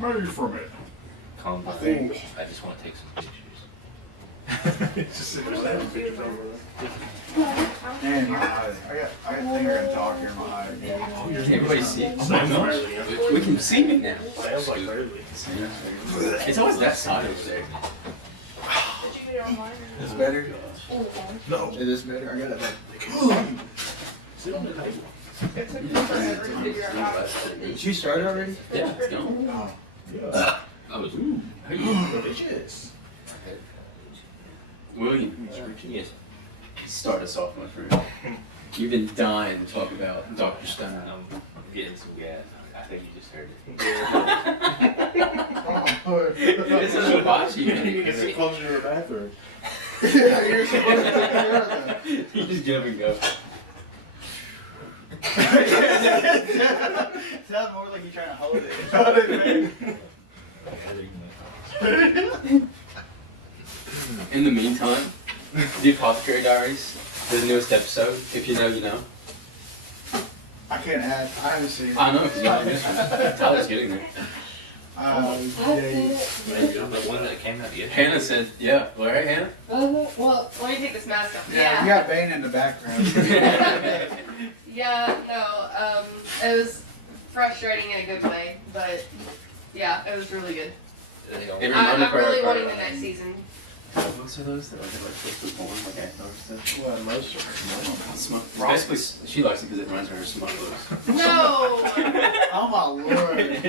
made from it. Calm down. think- I just want to take some pictures. Just sit there and pictures over there. Man, my eyes. I got finger and talk here in my eyes. Everybody see it? Sounds No. like- We can see it now. Sounds like barely. It's always that side over there. Is better? No. It is better. I got it. Sit on the table. It took me forever to figure out how to. She started already? Yeah, it's gone. Oh. Yeah. I was. Bitches. William, yes. Start us off, my friend. You've been dying to talk about Dr. Stone. I'm getting some gas. I think you just heard It's a hibachi, man. You can sit closer to the bathroom. Yeah, you're supposed to take care of that. You just get up and go. Sounds more like you're trying to hold it. In the meantime, the Apothecary Diaries, the newest episode. If you know, you know. I can't add. I haven't seen it. I know, because you haven't missed one. Tyler's getting there. Yeah. Maybe I'm the one that came out yesterday. Hannah said, yeah. All right, Hannah? Well, let me take this mask off. Yeah, you got Bane in the background. Yeah, no, it was frustrating in a good way, but yeah, it was really good. Every I'm month really for- wanting the next season. What's are those? They're like Facebook porn, like Avatar stuff. Well, most of Smoke. Basically, she likes it because it reminds her of smoke books. No, Oh my lord.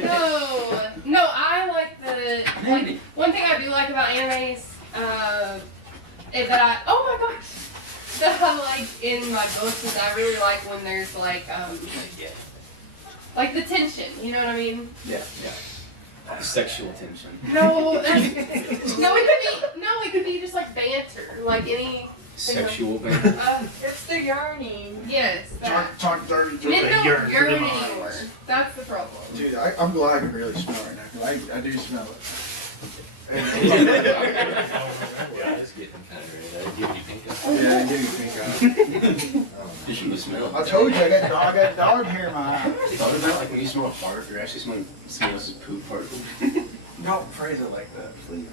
no, I like like one thing I do like about animes, is that oh my gosh, that I like in my books is I really like when there's like the tension, you know what I mean? Yeah, yeah. Sexual tension. No, it could be just like banter, like any. Sexual banter. It's the yearning. Yes. That. Talk dirty to And it me. don't yearn for yearn the anymore. minds. That's the problem. Dude, I'm glad I can really smell right now. 'Cause I do smell it. Yeah, it's getting kind of ready. That'll give you pink eye. Yeah, I do think You shouldn't smell I it. told you I got dog hair in my eye. Thought about like when you smell a fart, you're actually smelling someone else's poop particles. Don't phrase it like that, please.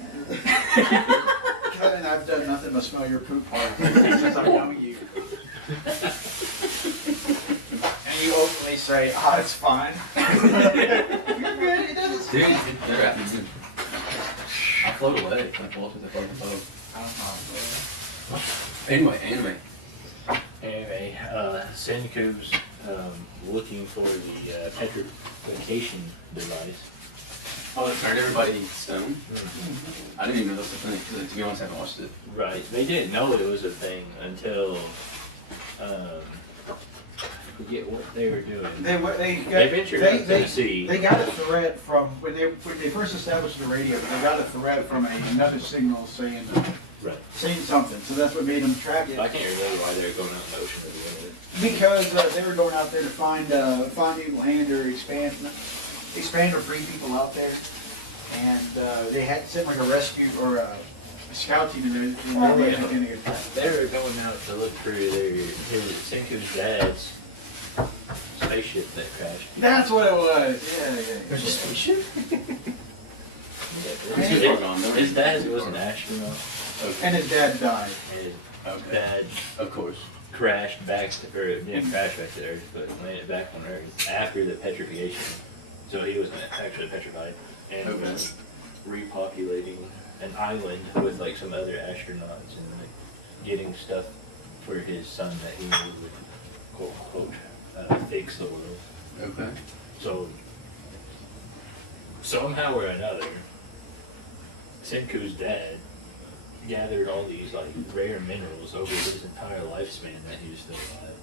Kevin, I've done nothing but smell your poop particles since I've known you. And you openly say, "Oh, it's fine." You're good. It doesn't Dude, smell. they're at me. I float away. I float with the fucking boat. Anyway, anime. Anyway, Senku's looking for the petrification device. Oh, it turned everybody stone? I didn't even know that was a thing, because to be honest, I haven't watched it. Right. They didn't know it was a thing until I forget what they were doing. They They ventured out to Tennessee. They got a threat from when they first established the radio. They got a threat from another signal saying something. So that's what made them track it. I can't remember why they were going out in the ocean to begin with. Because they were going out there to find new land or expand or free people out there, and they had sent like a rescue or a scout team in there. They were going out to look for Senku's dad's spaceship that crashed. That's what it was. Yeah. There's a spaceship? His dad was an astronaut. And his dad died. And his Okay. dad Of course. crashed back, or didn't crash back to Earth, but landed back on Earth after the petrification. So he was actually petrified and Okay. repopulating an island with like some other astronauts and like getting stuff for his son that he knew would quote unquote fix the world. Okay. So somehow or another, Senku's dad gathered all these like rare minerals over his entire lifespan that he was still alive.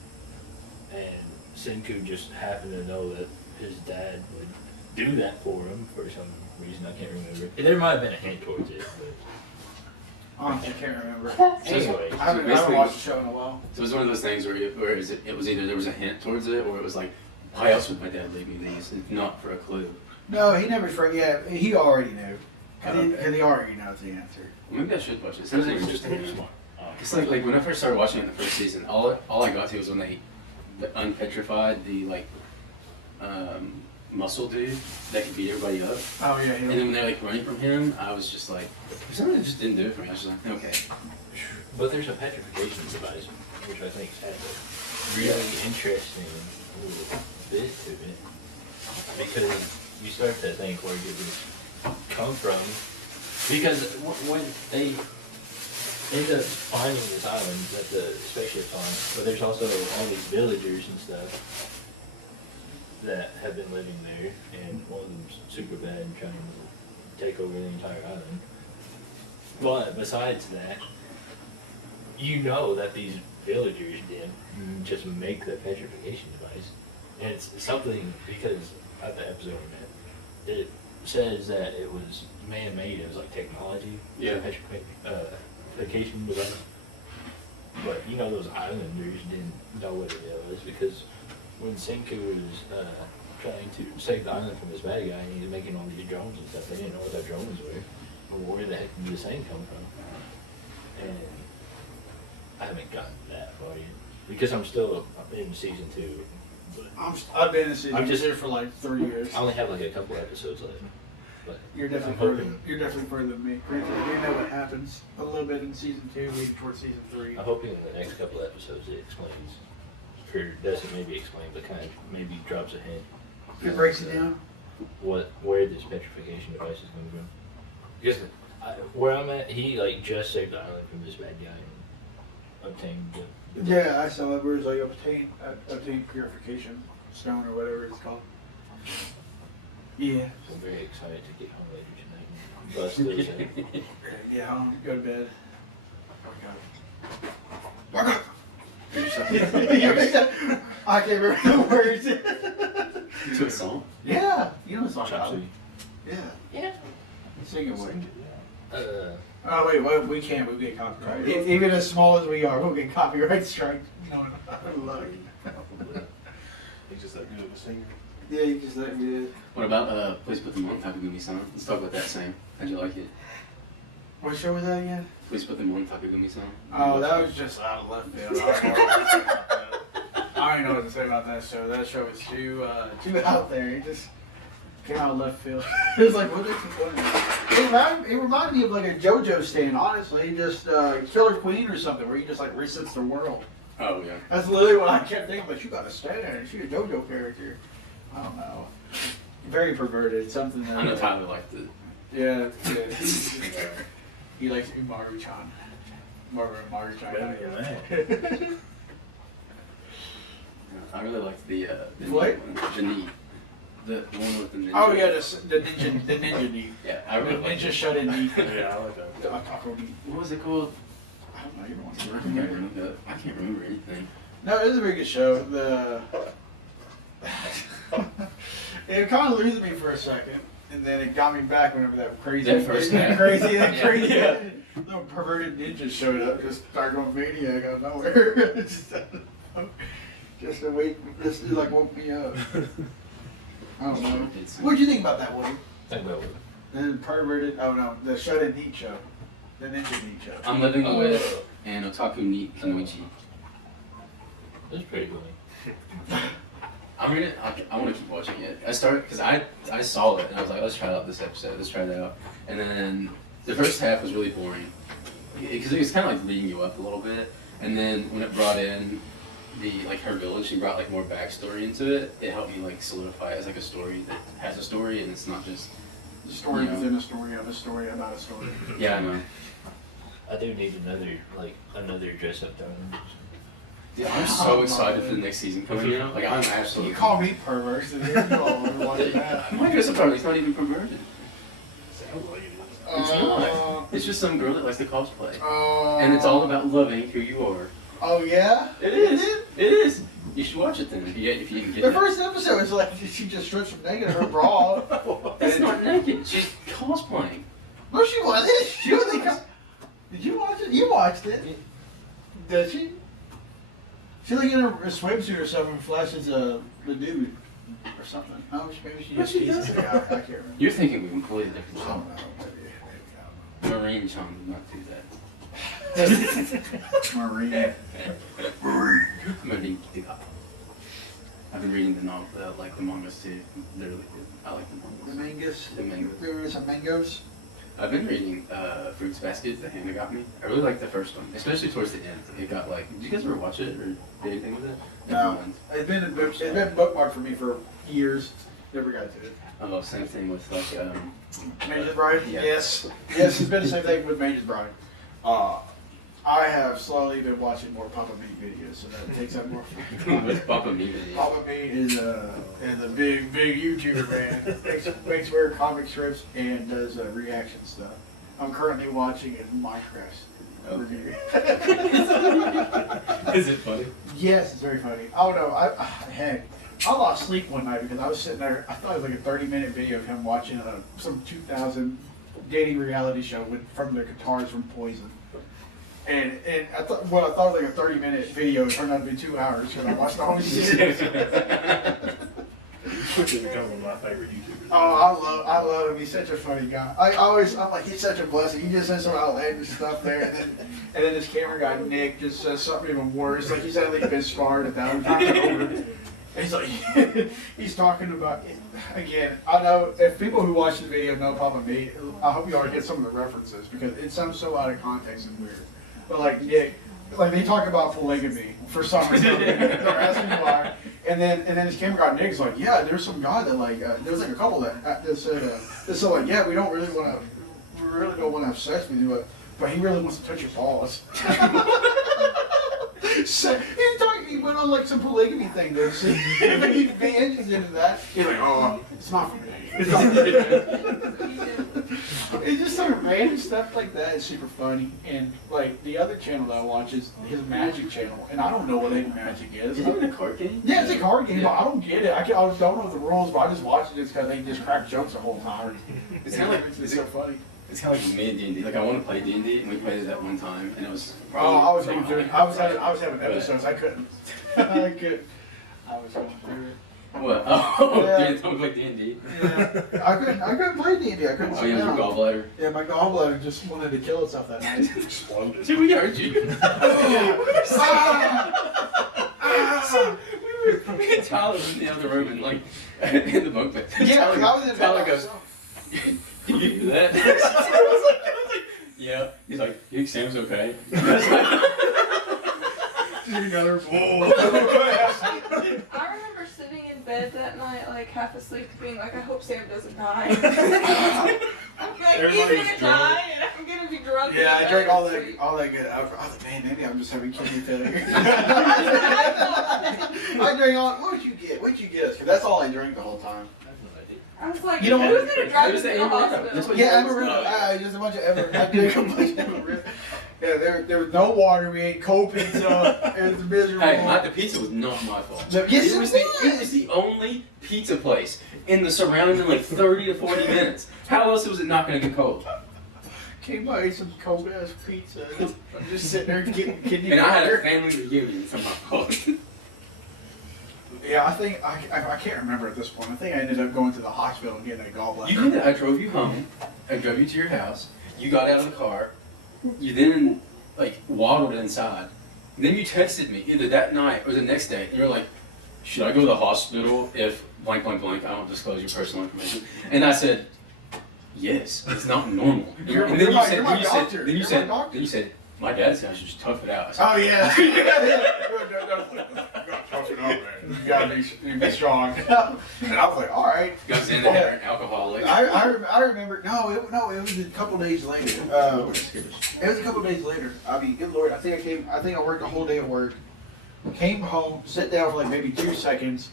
And Senku just happened to know that his dad would do that for him for some reason. I can't remember. There might have been a hint towards it, but Honestly, I can't remember. anyway. I haven't watched the show in a while. So it was one of those things where it was either there was a hint towards it, or it was like, why else would my dad leave me these? If not for a clue. No, he never forgot. Yeah, he already knew. Because he already knows the answer. Well, maybe I should watch it. It sounds interesting. Smart. It's like when I first started watching it in the first season, all I got to was when they unpetrified the muscle dude that could beat everybody up. Oh yeah, And then when they're like running from him, I was just like, for some reason it just didn't do it for me. I was just like, okay. But there's a petrification device, which I think has a really interesting little bit to it. Because you start to think, where did this come from? Because when they end up finding this island that the spaceship's on, but there's also all these villagers and stuff that have been living there, and one of them's super bad and trying to take over the entire island. But besides that, you know that these villagers didn't just make the petrification device. And it's something, because at the episode I'm at, it says that it was man-made, it was like technology, Yeah. petrification device. But you know those islanders didn't know what it was, because when Senku was trying to save the island from this bad guy and he was making all these drones and stuff, they didn't know what their drones were, or where the heck did the same come from. And I haven't gotten that far yet, because I'm still in season 2. But I've been in the season I'm just- here for like 3 years. I only have like a couple episodes left. But You're I'm definitely further. hoping, You're definitely further than me. We know what happens a little bit in season 2, leading towards season 3. I'm hoping in the next couple episodes it explains, or doesn't maybe explain, but kind of maybe drops a hint. It breaks it down. Where this petrification device is coming from. Because where I'm at, he like just saved the island from this bad guy and obtained the Yeah, I saw it. Where it's like obtain purification stone or whatever it's called. Yeah. So I'm very excited to get home later tonight and bust those in. Yeah, I'll go to bed. I can't remember the words. To a song? Yeah, you know the song. Chop Alan. suey. Yeah, Yeah. sing it. Wayne. Uh, Oh wait, we can't. We get copyright. Even as small as we are, we'll get copyright strike. No, I love it. He's just that good of a singer. Yeah, you just let me do it. What about Please Put Them On Takagumi-san? Let's talk about that same. How'd you like it? What show was that again? Please Put Them On Takagumi-san. Oh, that was just out of left field. I don't even know what to say about that show. That show was too out there. It just came out of left field. It was like, what is it going? It reminded me of like a JoJo stand, honestly. Just Killer Queen or something, where he just like resets the world. Oh, yeah. That's literally what I kept thinking. But you got a stand. She's a JoJo character. I don't know. Very perverted. Something that. I know Tyler liked it. Yeah. He likes to be Maru-chan. Maru-chan. I really liked the What? The knee. The one with the ninja. Oh yeah, the ninja knee. Yeah, I really The liked ninja it. shut in knee. Yeah, I like that. The taco knee. What was it called? I don't know. You don't want I to can't remember. remember. I can't remember anything. No, it was a very good show. It kind of losing me for a second, and then it got me back whenever that crazy, That first half. crazy Yeah. little perverted ninja showed up. Just started going maniac out of nowhere. just to wake, just to like woke me up. I don't know. What'd you think about that, Woody? think about it. The perverted. Oh no, the shut in neat show, the ninja neat show. I'm living with an otaku neat Kanoichi. It's pretty cool. I want to keep watching it. I started because I saw it and I was like, let's try out this episode. Let's try it out. And then the first half was really boring because it was kind of like leading you up a little bit. And then when it brought in her village, she brought like more backstory into it. It helped me like solidify it as like a story that has a story and it's not just The story you know. within a story of a story about a story. Yeah, I know. I do need another dress up diamond. Yeah, I'm so excited for the next season coming out. Like I'm absolutely. You call me perverse, and then you all watching that. My dress up party is not even perverted. Sounds like it is. It's not. It's just some girl that likes to cosplay. Oh. And it's all about loving who you are. Oh yeah. It is. It is. You should watch it then if you can get The that. first episode is like she just strips from naked in her bra. That's not naked. She's cosplaying. No, she wasn't. She wasn't. Did you watch it? You watched it. Did she? She's like in a swimsuit or something, flashes the dude or something. Oh, maybe she just teases the guy. I can't remember. You're thinking of a completely I different don't show. know. Maybe Marine Chan did not do that. Marie. Marine. I've been reading the novel, like the mangas too. They're really good. I like the The mangas. mangoes. The mangas. There is some mangoes. I've been reading Fruits Basket that Hannah got me. I really like the first one, especially towards the end. It got like, did you guys ever watch it or do anything with it? No. It's been bookmarked for me for years. Never got to it. Oh, same thing with like, Mage's Bride? Yeah. Yes. Yes, it's been the same thing with Mage's Bride. I have slowly been watching more Papa Meat videos, so that takes up more. what's Papa Meat? Papa Meat is a big YouTuber, man. makes weird comic strips and does reaction stuff. I'm currently watching a Minecraft review. Is it funny? Yes, it's very funny. Oh no, I lost sleep one night because I was sitting there. I thought it was like a 30-minute video of him watching some 2000 dating reality show from the guitars from Poison. And I thought what I thought was like a 30-minute video turned out to be 2 hours because I watched the whole series. Quickly become one of my favorite YouTubers. Oh, I love him. He's such a funny guy. I'm like, he's such a blessing. He just says some outlandish stuff there, and then this camera guy Nick just says something even worse. Like he's actually been scarred 1,000 times over. And he's like, he's talking about again. I know if people who watch the video know Papa Meat, I hope you all get some of the references because it sounds so out of context and weird. But like Nick, like they talk about polygamy for some reason. They're asking why. And then this camera guy Nick's like, yeah, there's some guy that like there's like a couple that said like, yeah, we really don't want to have sex with you, but he really wants to touch your balls. So he went on like some polygamy thing there. So if he'd be interested in that, he's like, oh, it's not for me. It's not for me. It's just some random stuff like that. It's super funny. And like the other channel that I watch is his Magic channel, and I don't know what any Magic is. Is it a card game? Yeah, it's a card game, Yeah. but I don't get it. I don't know the rules, but I just watch it just because they just crack jokes the whole time. It's kind of like It's so funny. It's kind of like me and D&D. Like I want to play D&D, and we played it that one time, and it was. Oh, I was going through it. I was having episodes. I couldn't. I couldn't. I was going through it. What? Oh, Yeah. you don't play D&D? Yeah, I couldn't play D&D. I couldn't Oh, sit you have down. your gallbladder. Yeah, my gallbladder just wanted to kill itself that night. Exploded. Dude, we heard you. Me and Tyler was in the other room and like in the bunk bed. Yeah, I was in Tyler bed goes, myself. "You hear that?" I was like, yeah. He's like, "You think Sam's okay?" Another I remember sitting in bed that night, like half asleep, being like, I hope Sam doesn't die. I'm like, Everybody he's was gonna drunk. die, and I'm gonna be drunk. Yeah, in I drank bed all asleep. that good. I was like, man, maybe I'm just having kidney failure. I I drank all. What'd you get? Because that's all I drank the whole time. was like, You know who's what? gonna drive It was me the to the Amaretto. hospital? That's what- Yeah, Amaretto. Just a bunch of Amaretto. I drank a bunch of Amaretto. Yeah, there was no water. We ate cold pizza. It was miserable. Hey, the pizza was not my fault. Yes, it was the only pizza place in the surrounding like 30 to 40 minutes. How else was it not going to get cold? Came by, ate some cold ass pizza. I'm just sitting there getting kidney And I had a failure. family reunion. It's not my fault. Yeah, I think I can't remember at this point. I think I ended up going to the hospital and getting a gallbladder. You did that. I drove you home. I drove you to your house. You got out of the car. You then like waddled inside. Then you texted me either that night or the next day, and you're like, "Should I go to the hospital if blank blank blank? I don't disclose your personal information." And I said, "Yes, it's not normal." You're And then my- you said, you're my then you said, doctor. then you You're said, my doctor. then you said, "My dad said I should just tough it out." I said, Oh yeah. Tough it out, man. You gotta be strong. And I was like, all right. goes in there, an alcoholic. I remember. No, it was a couple days later. It was a couple days later. I mean, good lord. I think I worked a whole day at work. Came home, sat down for like maybe 2 seconds.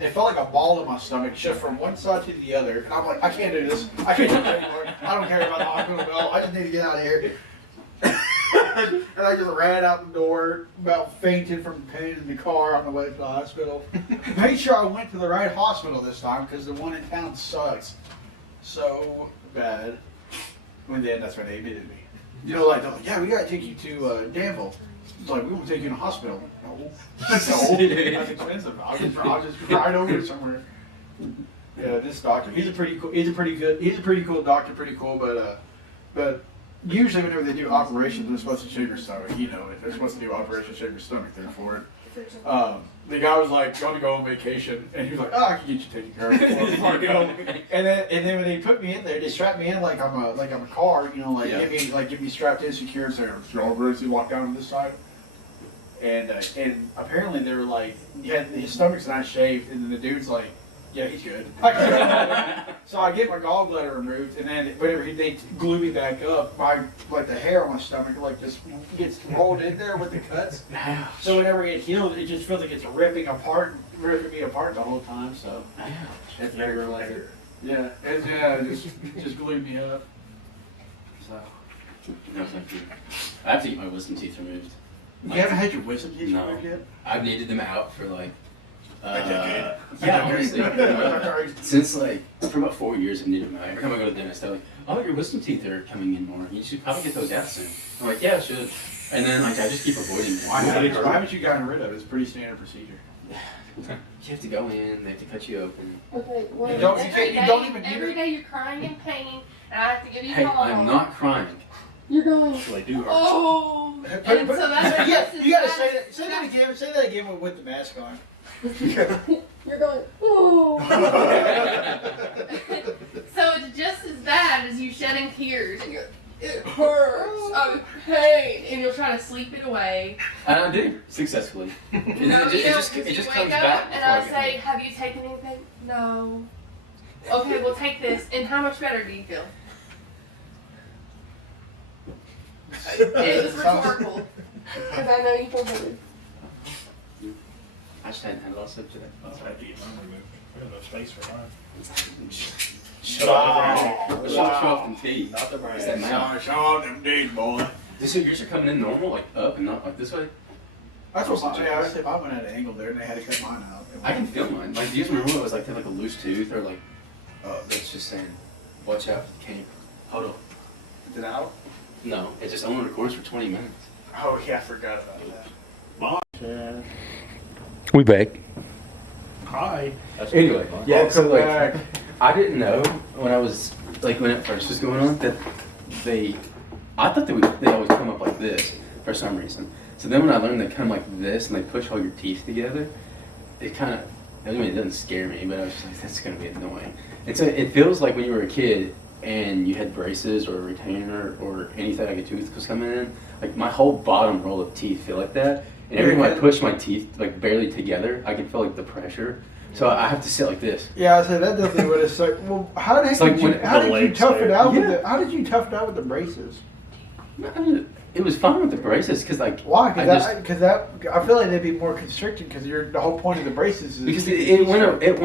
It felt like a ball in my stomach, shift from one side to the other. And I'm like, I can't do this. I can't do this anymore. I don't care about the hospital bill. I just need to get out of here. And I just ran out the door, about fainted from pain in the car on the way to the hospital. Made sure I went to the right hospital this time because the one in town sucks so bad. And then that's when they admitted me. You know, like, they're like, yeah, we gotta take you to Danville. It's like, we won't take you in a hospital. No, that's expensive. I'll just ride over somewhere. Yeah, this doctor, he's a pretty cool doctor, pretty cool, but usually whenever they do operations, they're supposed to shave your stomach. You know it. They're supposed to do operation shave your stomach there for it. The guy was like going to go on vacation, and he was like, "Oh, I can get you taken care of before I go." And then when they put me in there, they strapped me in like I'm a car, you know, like Yeah. get me strapped in secure, and say, "Y'all ready to walk down to this side?" And apparently they were like, yeah, his stomach's not shaved, and then the dude's like, yeah, he's good. So I get my gallbladder removed, and then whenever they glue me back up, the hair on my stomach just gets rolled in there with the cuts. So whenever it heals, it just feels like it's ripping me apart the whole time. So it's very related. Yeah, it just glued me up. So No, thank you. I have to get my wisdom teeth removed. you haven't had your wisdom teeth No. removed yet? I've needed them out for like, A yeah, honestly, decade. since like for about 4 years I've needed them out. Every time I go to the dentist, they're like, "Oh, your wisdom teeth are coming in more. You should probably get those out soon." I'm like, "Yeah, I should." And then like I just keep avoiding it. Why haven't you gotten rid of it? It's a pretty standard procedure. You have to go in. They have to cut you open. Okay, well, You don't- every you don't day- even need every it? day you're crying in pain, and I have to give you Hey, Tylenol. I'm not crying. You're going. So I do hurt. Oh. And so that's Yeah, just you gotta as say bad that. Say that again. Say that again with the mask on. You're going. Oh. So it's just as bad as you shedding tears, and you're. It hurts. I'm in pain, and you're trying to sleep it away. And I do successfully. No, it you don't, just 'cause you comes wake up back. and before I get say, home. "Have you taken anything?" No. Okay, well take this. And how much better do you feel? It was rhetorical. Because I know you feel better. I just hadn't had a lot of sleep today. I'll have to get mine removed. We have no space for mine. Shut up. Show off them teeth. Not the It's that brand. mouth. Show off them D's, boy. So yours are coming in normal, like up and not like this way? That's what I said. Mine went at an angle there, and they had to cut mine out. I can feel mine. Like, do you remember what it was like to have like a loose tooth or like, that's just saying, watch out for the cane. Hold on. Is it out? No, it just only records for 20 minutes. Oh yeah, I forgot about that. We back. Hi. That's Anyway, fine. yeah, so Welcome like, back. I didn't know when I was, like when it first was going on that I thought they always come up like this for some reason. So then when I learned they come like this and they push all your teeth together, it kind of, I mean, it doesn't scare me, but I was just like, that's going to be annoying. And so it feels like when you were a kid and you had braces or a retainer or anything like a tooth was coming in, like my whole bottom row of teeth feel like that. And every time I push my teeth like barely together, I can feel like the pressure. So I have to sit like this. Yeah, I said that definitely would have sucked. Well, how It's like did you when how the did you legs tough it there. out with Yeah. the how did you tough it out with the braces? It was fun with the braces because like Why? I just Because I feel like they'd be more constricted because the whole point of the braces is because it went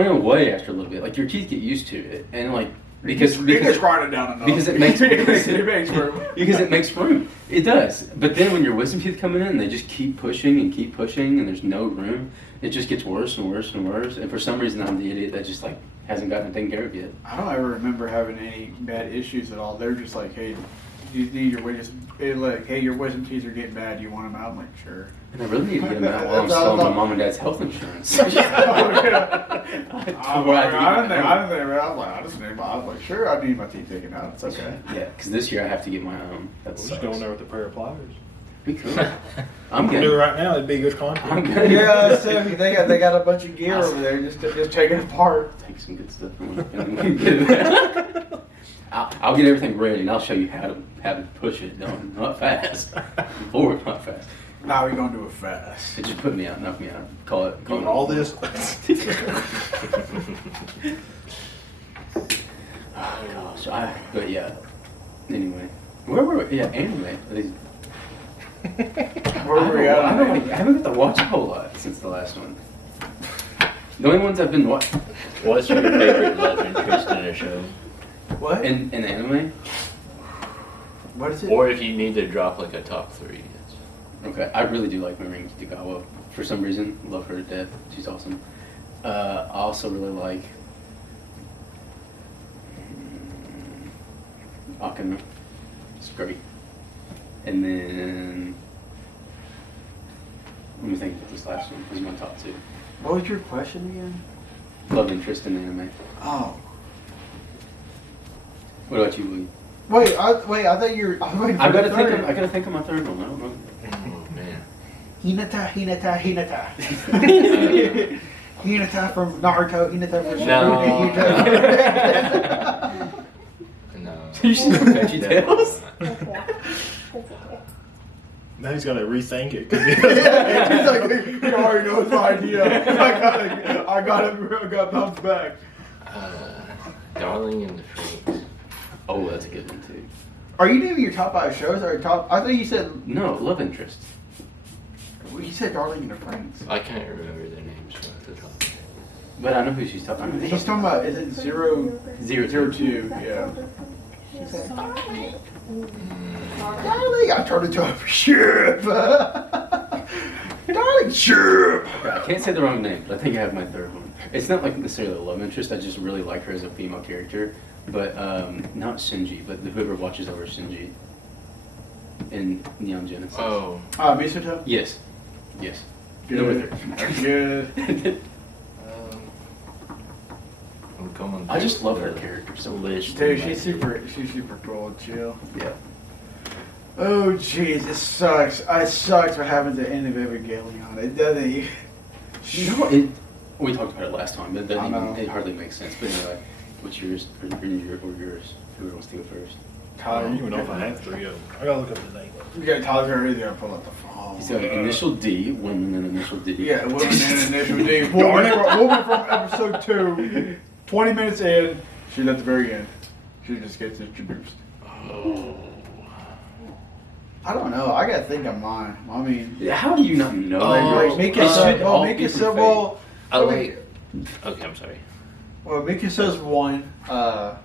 away after a little bit. Like your teeth get used to it, and like because grind it down enough. because it makes it makes room. because it makes room. It does. But then when your wisdom teeth come in, they just keep pushing, and there's no room. It just gets worse and worse and worse. And for some reason, I'm the idiot that just like hasn't gotten it taken care of yet. I don't ever remember having any bad issues at all. They're just like, hey, you need your wisdom. Like, hey, your wisdom teeth are getting bad. You want them out? I'm like, sure. And I really need to get them out while I'm still on my mom and dad's health insurance. I was like, sure, I need my teeth taken out. It's okay. Yeah, because this year I have to get my own. That We'll sucks. just go in there with a pair of pliers. We could. I'm We can do it good. right now. It'd be good content. I'm good. Yeah, so they got a bunch of gear over there just taking it apart. Take some good stuff and we can get it. I'll get everything ready and I'll show you how to push it down, not fast. Forward, not fast. Now we're gonna do it fast. It just put me out, knock me out. Call it. Doing all this. Oh gosh, but yeah. Anyway, where were we? Yeah, anime. Where were we at? I haven't got to watch a whole lot since the last one. The only ones I've been watching What's your favorite Love and Christina show? What? in anime. What is it? Or if you need to drop like a top 3. Okay, I really do like Marin Kitagawa. For some reason, love her to death. She's awesome. I also really like Akane. It's great. And then let me think about this last one. This is my top 2. What was your question again? Love interest in anime. Oh. What about you, Lee? Wait, I thought you were. I I gotta think. I gotta think of my third one. I don't know. Oh man. Hinata. Hinata from Naruto. Hinata from No. Shippuden. No. You see the Veggie Tales? Now he's gotta rethink it. 'Cause he He's like, he already knows my idea. I got bounced back. Darling in the Franxx. Oh, that's a good one too. Are you naming your top 5 shows or top? I thought you said No, love interest. you said Darling in the Franxx. I can't remember their names off the top. But I know who she's talking about. He's talking about is it 002? Yeah. Darling, I turned into a ship. Darling, ship. Okay, I can't say the wrong name, but I think I have my third one. It's not like necessarily a love interest. I just really like her as a female character, but not Shinji, but whoever watches over Shinji in Neon Genesis. Oh. Misato. Yes, yes. Good. Number Good. 3. I'm going. I just love her the character so list. Dude, she's super cool. Chill. Yeah. Oh jeez, it sucks. It sucks what happened to the end of Evangelion. It doesn't. You know, we talked about it last time, but it doesn't I know. even, it hardly makes sense. But anyway, what's yours or yours? Whoever wants to go first. I don't even know if I have 3 of them. I gotta look up the name. You got Tyler already there. Pull up the phone. He's got an initial D, woman and initial D. Yeah, woman and initial D. Woman from episode 2. 20 minutes in, she's at the very end. She just gets introduced. Oh. I don't know. I gotta think of mine. I mean, How do you not know? Oh, that girl? like Mika It said. should Well, all be Mika through said. fate. Well, I like. Okay, I'm sorry. well, Mika says 1. I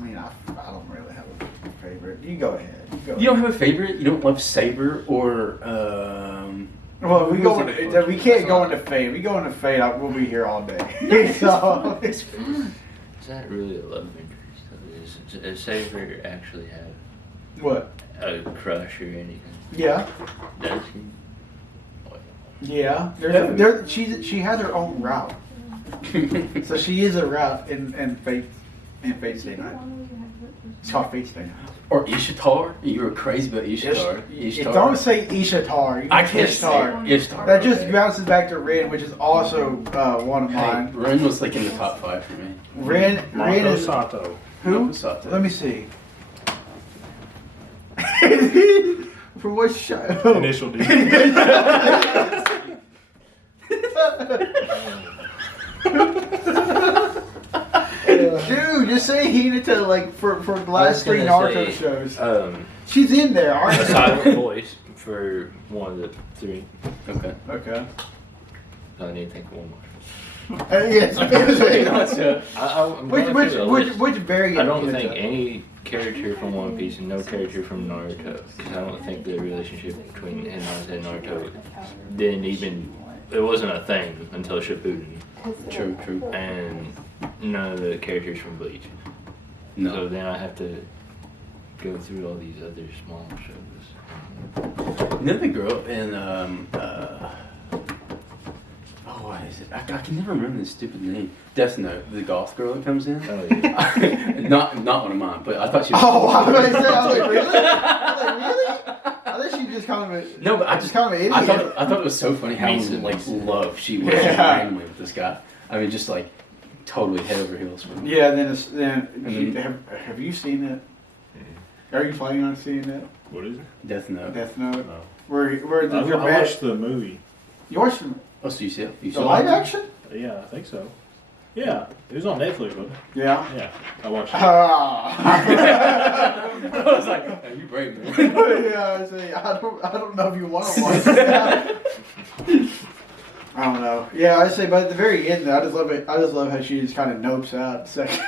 mean, I don't really have a favorite. You go ahead. You don't have a favorite? You don't love Saber or Well, we Who go was into, it? we can't go into Fate. We go into Fate, we'll be here all day. So, it's fun. Is that really a love interest? Does Saber actually have what? a crush or anything? Yeah, Does he? yeah. She has her own route, so she is a route in Fate Stay Night. It's called Fate Stay Night. Or Ishtar? You were crazy about Ishtar. Don't say Ishtar. You I mean can't Ishtar. say Ishtar. That just bounces back to Rin, which is also one of Hey, mine. Ren was like in the top 5 for me. Rin Marco is Sato. who? Mako Sato. Let me see. For what show? Initial D. Dude, just say Hinata like for the last 3 Naruto shows. She's in there, aren't A she? silent voice for one of the 3. Okay. Okay. I need to think of one more. Yes. I'm Which going through the list. which variant? I don't Hinata? think any character from One Piece and no character from Naruto, because I don't think the relationship between Hinata and Naruto it wasn't a thing until Shippuden, True. and none of the characters from Bleach. So No. then I have to go through all these other small shows. You know the girl in what is it? I can never remember the stupid name. Death Note, the goth girl that comes in. Oh yeah. not one of mine, but I thought she was. Oh, I was gonna say, I was like, really? I thought she just kind of a No, but I just kind of an idiot. I thought it was so funny how Mason. like love she was Yeah. randomly with this guy. I mean, just like totally head over heels for me. Yeah, have you seen it? Are you planning on seeing it? What is it? Death Note. Death Note. Oh. Where I you're watched the movie. You watched Oh, so you see it? You the saw live it? action? Yeah, I think so. Yeah, it was on Netflix, wasn't it? Yeah. Yeah, I watched it. Ah. I was like, oh, you brave man. Yeah, I don't know if you want to watch it. I don't know. Yeah, I say, but at the very end, I just love it. I just love how she just kind of nopes out second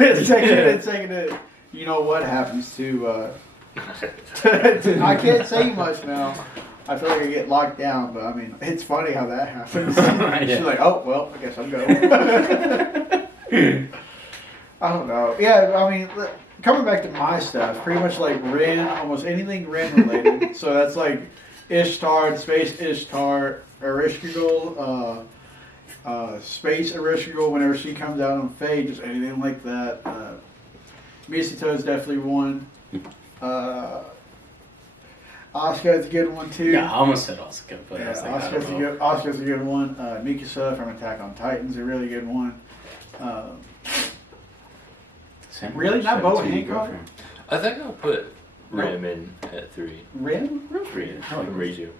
it. You know what happens to? I can't say much now. I feel like I get locked down, but I mean, it's funny how that happens. She's like, oh well, I guess I'm going. I don't know. Yeah, I mean, coming back to my stuff, pretty much like Rin, almost anything Rin related. So that's like Ishtar, the Space Ishtar, Ereshkigal, Space Ereshkigal whenever she comes out on Fate, just anything like that. Misato is definitely one. Asuka's a good one too. Yeah, I almost said Asuka, but I Yeah, was like, I Asuka's don't a know. good. Asuka's a good one. Mikasa from Attack on Titan's a really good one. Samurai Really? Not Boa 17 Hancock? girlfriend. I think I'll put Rim in at 3. Rim? Rim? I like From Rim. Rizu.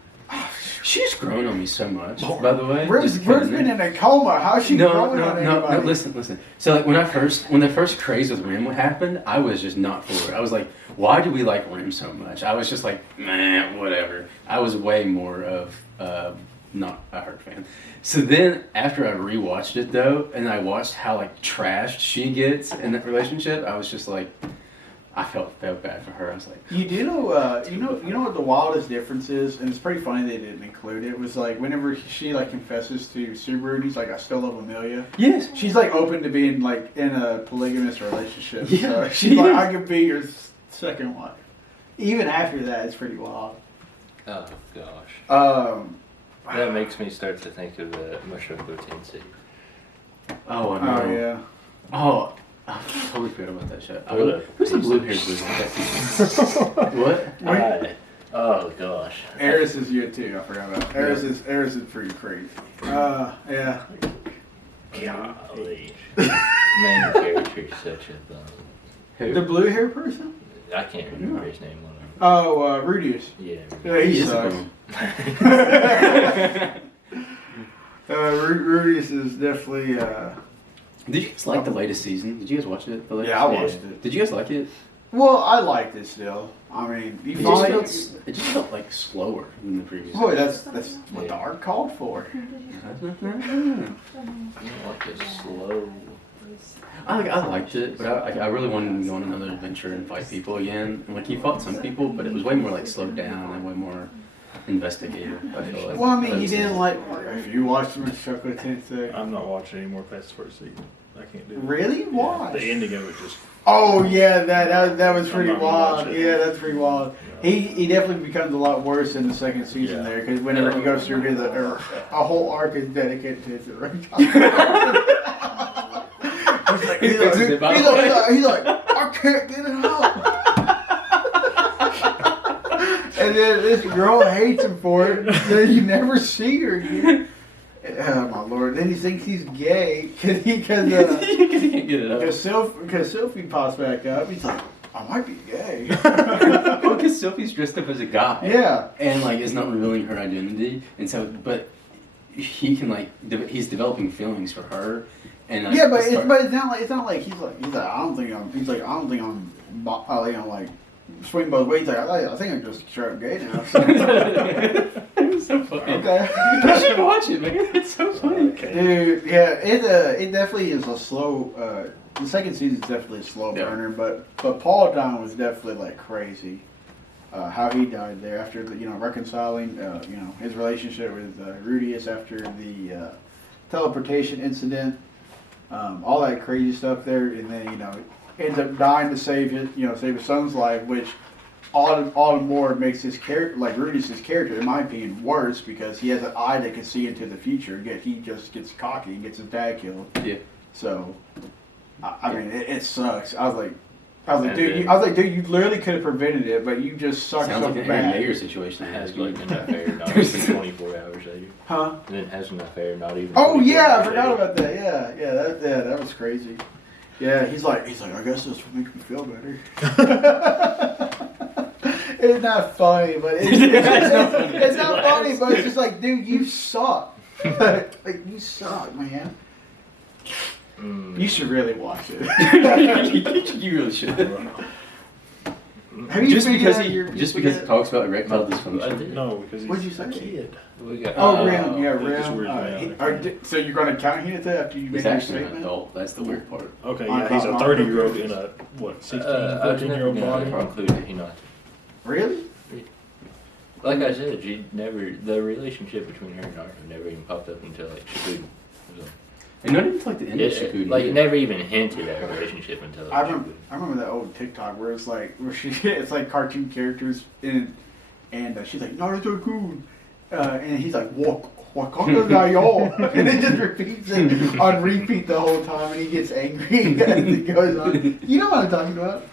She's grown on me so much, by the way. Rim's Just kidding. been in a coma. How's she No, growing no, on no, anybody? no, listen. So like when the first craze with Rim happened, I was just not for it. I was like, why do we like Rim so much? I was just like, man, whatever. I was way more of not a Hurt fan. So then after I rewatched it though, and I watched how like trashed she gets in that relationship, I was just like, I felt bad for her. I was like, You know what the wildest difference is, and it's pretty funny they didn't include it. It was like whenever she like confesses to Subaru, and he's like, "I still love Amelia." yes. She's like open to being like in a polygamous relationship. Yeah, So she she's like, is. "I could be your second wife." Even after that, it's pretty wild. Oh gosh. That That makes me start to think of Mushoku Tensei. Oh no. Oh yeah. Oh, I totally forgot about that shit. What? Who's the blue haired wizard? What? Oh gosh. Eris is good too. I forgot about Eris. Eris is pretty crazy. Yeah. Golly. Main character is such a bum. The blue hair person? I can't remember his name. Oh, Rudius. Yeah. Yeah, he He is a sucks. bum. Rudius is definitely. Did you guys like the latest season? Did you guys watch it? The latest Yeah, I season? watched it. Did you guys like it? Well, I liked it still. I mean, you It just, finally. felt, it just felt like slower than the previous. Boy, that's what the art called for. season. Like a slow. I liked it, but I really wanted him to go on another adventure and fight people again. And like he fought some people, but it was way more like slowed down and way more investigative. I feel like. Well, I mean, you didn't like. If you watched the Mushoku Tensei. I'm not watching any more past the first season. I can't do it. Really? Yeah, Why? the ending of it just. Oh yeah, that was pretty I'm not gonna wild. watch it. Yeah, that's pretty wild. He definitely becomes a lot worse in the second season Yeah. there because whenever he goes through his a whole arc is dedicated to his erectile. he's like, I can't get it out. And then this girl hates him for it. Then you never see her again. Oh my lord! Then he thinks he's gay because Because he can't get it up. because Sophie pops back up. He's like, I might be gay. Well, because Sophie's dressed up as a guy. Yeah. And like is not revealing her identity, and so but he can like he's developing feelings for her, and like, Yeah, but start- it's not like he's like I don't think I'm like swing both ways. Like I think I'm just straight up gay now. It's so funny. Okay. You should watch it, man. It's so funny. Okay. Dude, yeah, it definitely is a slow. The second season is definitely a slow Yeah. burner, but Paul Don was definitely like crazy. How he died there after reconciling his relationship with Rudius after the teleportation incident, all that crazy stuff there, and then ends up dying to save his son's life, which all the more makes his character, like Rudius' character, in my opinion, worse because he has an eye that can see into the future. Yet he just gets cocky and gets his dad killed. Yeah. So, I mean, it sucks. I was like, dude, you literally could have prevented it, but you just suck Sounds so like an Aaron bad. Yeager situation. It has like an affair, not even 24 hours later. Huh? And then has an affair, not even. Oh 24 yeah, I hours forgot later. about that. Yeah, that was crazy. Yeah, he's like, I guess this will make me feel better. It's not funny, but it's not funny, but it's just like, dude, you suck. Like you suck, man. You should really watch it. You really should. Have you Just figured because out he your- it talks about erectile I dysfunction. did. No, because he's What'd you a say? kid. We got. Oh, Rim, yeah, That's Rim. weird, So you're going to count him after you make He's your actually an statement? adult. That's the weird part. Okay, On yeah, he's a top- 30-year-old in a, 16, I was never 14-year-old gonna body? include it, Hinata. Really? Like I said, the relationship between her and Naruto never even popped up until like Shippuden. So, And not even like the end of it, Shippuden. like either. never even hinted at a relationship until I Shippuden. remember that old TikTok where it's like it's like cartoon characters and she's like Naruto-kun, and he's like Wakanda Dayo, and it just repeats it on repeat the whole time, and he gets angry as it goes on. You know what I'm talking about?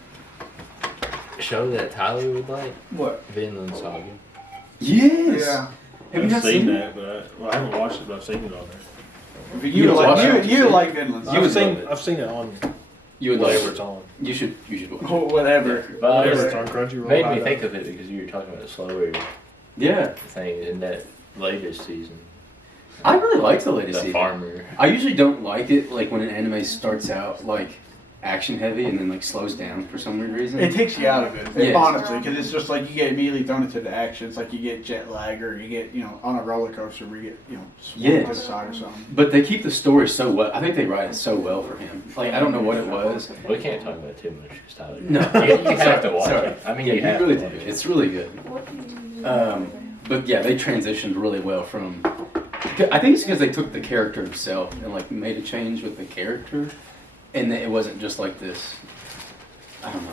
show that Tyler would like? What? Vinland Saga. Yes. Yeah. Have you I've not seen seen that, but I haven't watched it, but I've seen it on there. You would watch it? you like Vinland. You would I've seen it on You would whatever like it's on. You should watch it. Oh, whatever. But I Whatever was- it's on Crunchyroll. made me think of it because you were talking about the slower Yeah. thing in that latest season. I really liked the latest The season. farmer. I usually don't like it like when an anime starts out like action heavy and then like slows down for some weird reason. It takes you out of it, Yes. honestly, because it's just like you get immediately thrown into the action. It's like you get jet lag, or you get on a roller coaster where you get swung to the Yes. side or something. But they keep the story so well. I think they write it so well for him. Like I don't know what it was. We can't talk about it too much because Tyler. No. You have to watch Sorry. it. I mean, Yeah, you have really to do. watch it. It's really good. But yeah, they transitioned really well from. I think it's because they took the character himself and like made a change with the character, and it wasn't just like this. I don't know.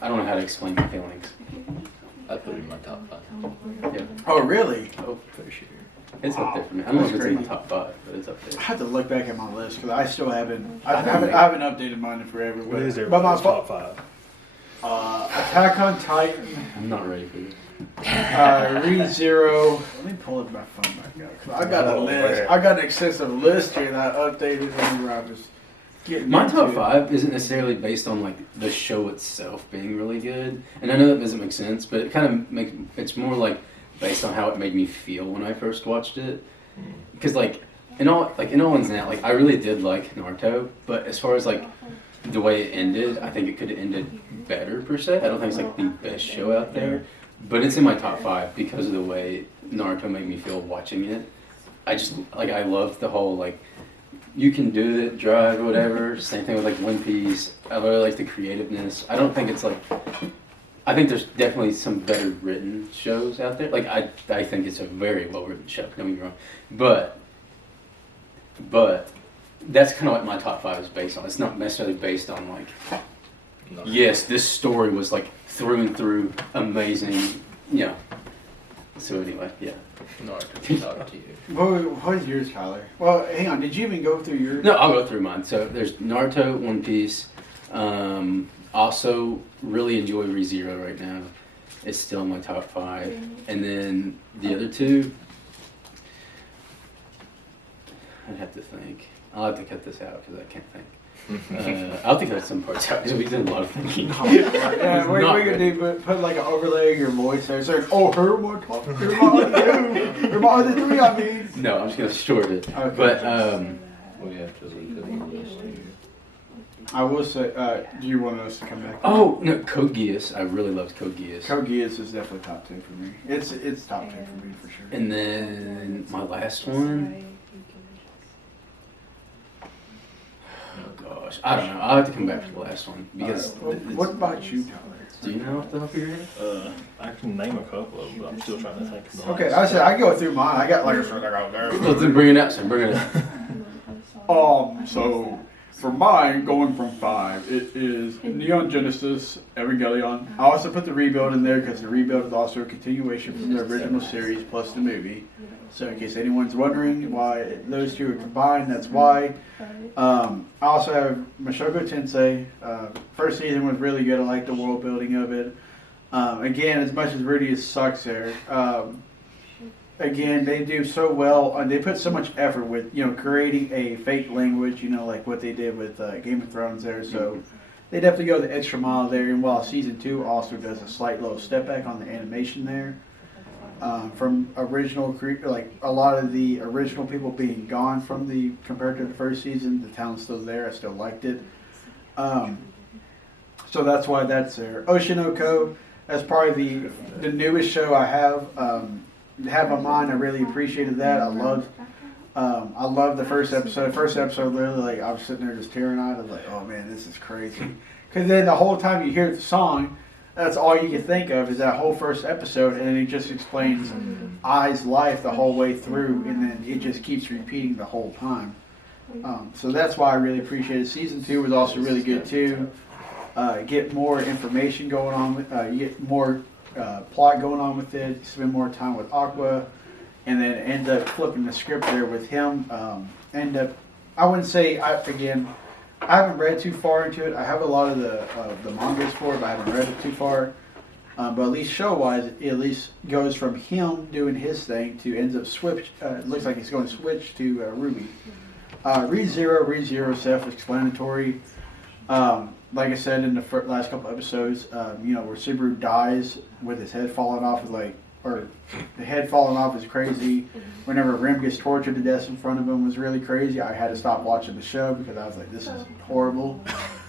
I don't know how to explain my feelings. I put it in my top 5. Yeah. Oh, really? Oh, for sure. It's up there for me. I don't know if That's it's in my crazy. top 5, but it's up I there. have to look back at my list because I still haven't. I I don't haven't, know. I haven't updated mine in forever. What is But my everybody's top 5? Attack on Titan, I'm not ready for this. ReZero. Let me pull it my phone back out. 'Cause I got a Oh, list. man. I got an extensive list here that I updated whenever I was getting My into top it. 5 isn't necessarily based on like the show itself being really good, and I know that doesn't make sense, but it kind of makes it's more like based on how it made me feel when I first watched it. Because like in all one's now, like I really did like Naruto, but as far as like the way it ended, I think it could have ended better per se. I don't think it's like the best show out there, but it's in my top 5 because of the way Naruto made me feel watching it. I just like I loved the whole like you can do it, drive, whatever. Same thing with like One Piece. I really like the creativeness. I don't think it's like. I think there's definitely some better written shows out there. Like I think it's a very well written show. Don't get me wrong, but that's kind of what my top 5 is based on. It's not necessarily based on like. Yes, this story was like through and through amazing. Yeah. So anyway, yeah. Naruto top tier. What is yours, Tyler? Well, hang on. Did you even go through yours? No, I'll go through mine. So there's Naruto, One Piece. Also, really enjoy ReZero right now. It's still in my top 5. And then the other 2, I'd have to think. I'll have to cut this out because I can't think. I'll have to cut some parts out because we did a lot of thinking. Yeah, we Not could ready. do put like an overlay of your voice there. So, oh, her my top, her my other 2, her my other 3. I mean. No, I'm just gonna short it. Okay. But We have to look at the list here. I will say, do you want us to come back? oh no, Code Geass. I really loved Code Geass. Code Geass is definitely top 10 for me. It's top 10 for me for sure. And then my last one. Oh gosh, I don't know. I'll have to come back to the last one because. What about you, Tyler? Do you know off the top of your head? I can name a couple of them, but I'm still trying to think of the Okay, last. I said I go through mine. I got like I said, I got there. Well, then bring it out, son. Bring it out. So for mine, going from 5, it is Neon Genesis, Evangelion. I also put the Rebuild in there because the Rebuild is also a continuation from the original series plus the movie. So in case anyone's wondering why those 2 are combined, that's why. I also have Mushoku Tensei. First season was really good. I like the world building of it. Again, as much as Rudeus sucks there, again, they do so well. They put so much effort with creating a fake language. Like what they did with Game of Thrones there. So they definitely go the extra mile there. And while season 2 also does a slight little step back on the animation there, from original like a lot of the original people being gone from the compared to the first season, the talent's still there. I still liked it. So that's why that's there. Oshinoko, that's probably the newest show I have. Have on mine. I really appreciated that. I loved the first episode. First episode, literally, like I was sitting there just tearing-eyed. I was like, "Oh man, this is crazy." Because then the whole time you hear the song, that's all you can think of is that whole first episode, and then it just explains Ai's life the whole way through, and then it just keeps repeating the whole time. So that's why I really appreciated it. Season 2 was also really good too. Get more information going on. You get more plot going on with it. Spend more time with Aqua, and then end up flipping the script there with him. I wouldn't say I haven't read too far into it. I have a lot of the mangas for it, but I haven't read it too far. But at least show-wise, it at least goes from him doing his thing to ends up switch. It looks like he's going to switch to Ruby. Read Zero, self-explanatory. Like I said in the last couple episodes, where Subaru dies with his head falling off or the head falling off is crazy. Whenever Rim gets tortured to death in front of him was really crazy. I had to stop watching the show because I was like, this is horrible.